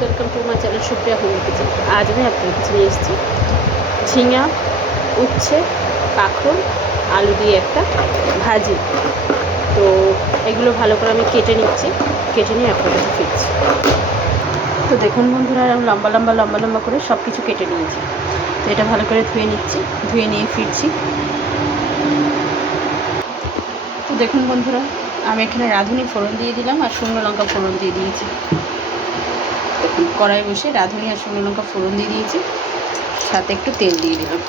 Welcome to my channel Supriya home kitchen. আজ আমি আপনাদের কাছে নিয়ে এসেছি ঝিঙা, উচ্ছে, কাঁকরোল, আলু দিয়ে একটা ভাজি। তো এগুলো ভালো করে আমি কেটে নিচ্ছি, কেটে নিয়ে আপনাদের কাছে ফিরছি। তো দেখুন বন্ধুরা, আমি লম্বা লম্বা করে সব কিছু কেটে নিয়েছি। তো এটা ভালো করে ধুয়ে নিচ্ছি, ধুয়ে নিয়ে ফিরছি। তো দেখুন বন্ধুরা, আমি এখানে রাঁধুনি ফোড়ন দিয়ে দিলাম আর শুকনো লঙ্কা ফোড়ন দিয়ে দিয়েছি। দেখুন কড়াই বসে রাঁধুনি আর শুকনো লঙ্কা ফোড়ন দিয়ে দিয়েছি, সাথে একটু তেল দিয়ে দিলাম।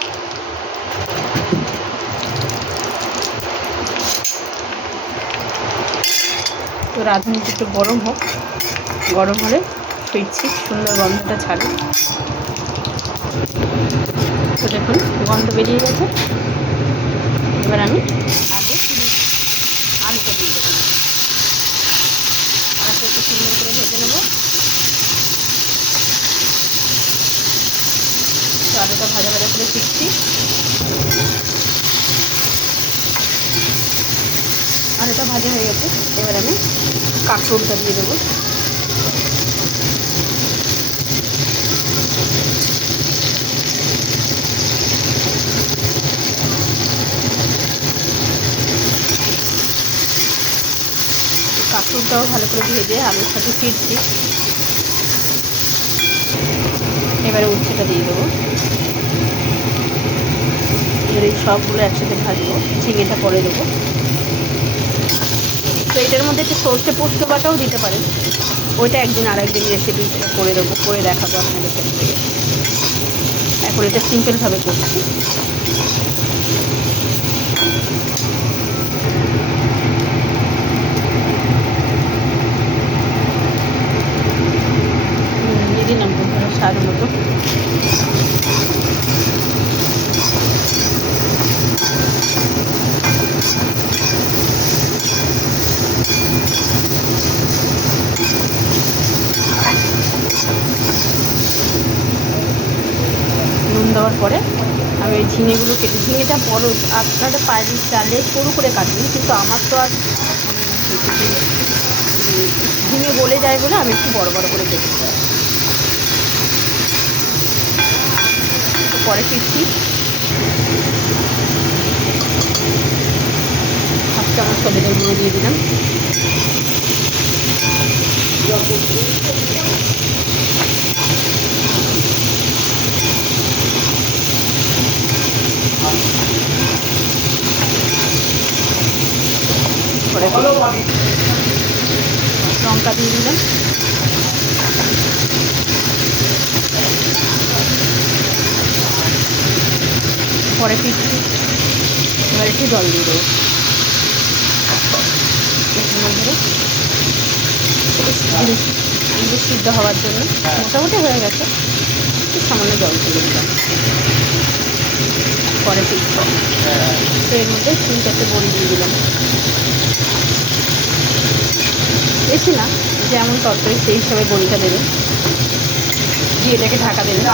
তো রাঁধুনিটা একটু গরম হোক, গরম হলে ফিরছি, সুন্দর গন্ধটা ছাড়ে। তো দেখুন গন্ধ বেরিয়ে গেছে। এবার আমি আগে আলুটা দিয়ে দেবো, আলুটা একটু সুন্দর করে ভেজে নেবো। তো আলুটা ভাজা ভাজা করে ফিরছি। আলুটা ভাজা হয়ে গেছে, এবার আমি কাঁকরোলটা দিয়ে দেবো। কাঁকরোলটাও ভালো করে ভেজে আলুর সাথে ফিরছি। এবারে উচ্ছেটা দিয়ে দেবো। এবার এই সবগুলো একসাথে ভাজবো, ঝিঙেটা পরে দেবো। তো এটার মধ্যে একটু সর্ষে পোস্ত বাটাও দিতে পারেন, ওইটা একদিন আর একদিন রেসিপি করে দেবো, করে দেখাবো আপনাদের ক্ষেত্রে। এখন এটা সিম্পলভাবে করছি। দিয়ে দিলাম বন্ধুরা স্বাদ মতো। নুন দেওয়ার পরে আমি এই ঝিঙেগুলো কেটে, ঝিঙেটা বড়, আপনারা চালে সরু করে কাটবেন, কিন্তু আমার তো আর ঝিঙে গলে যায় বলে আমি একটু বড় বড় করে কেটেছি। তো পরে ফিরছি। হাফ চামচ সবেদের গুঁড়ো দিয়ে দিলাম। লঙ্কা দিয়ে দিলাম। পরে ফিরছি। এবার একটু জল দিয়ে দেবো। এগুলো সিদ্ধ হওয়ার জন্য মোটামুটি হয়ে গেছে, একটু সামান্য জল দিয়ে দিলাম। পরে ফিরছি। তো এর মধ্যে 3-4টে বড়ি দিয়ে দিলাম, বেশি না, যেমন তরকারি সেই হিসাবে বড়িটা দেবেন, দিয়ে এটাকে ঢাকা দেবেন।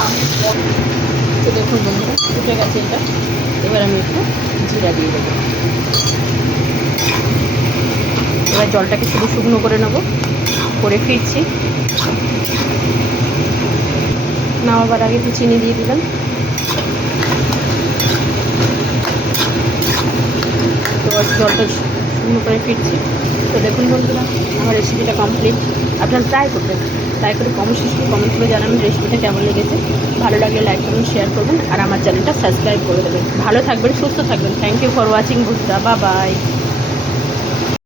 তো দেখুন বন্ধুরা, উঠে গেছে এটা। এবার আমি একটু জিরা দিয়ে দেবো। এবার জলটাকে শুধু শুকনো করে নেবো, করে ফিরছি। নামাবার আগে একটু চিনি দিয়ে দিলাম। তো জলটা শুকনো করে ফিরছি। তো দেখুন বন্ধুরা, আমার রেসিপিটা কমপ্লিট। আপনারা ট্রাই করবেন, ট্রাই করে কমেন্ট করে জানাবেন রেসিপিটা কেমন লেগেছে। ভালো লাগলে লাইক করবেন, শেয়ার করবেন, আর আমার চ্যানেলটা সাবস্ক্রাইব করে দেবেন। ভালো থাকবেন, সুস্থ থাকবেন। থ্যাংক ইউ ফর ওয়াচিং বন্ধুরা, বাই বাই।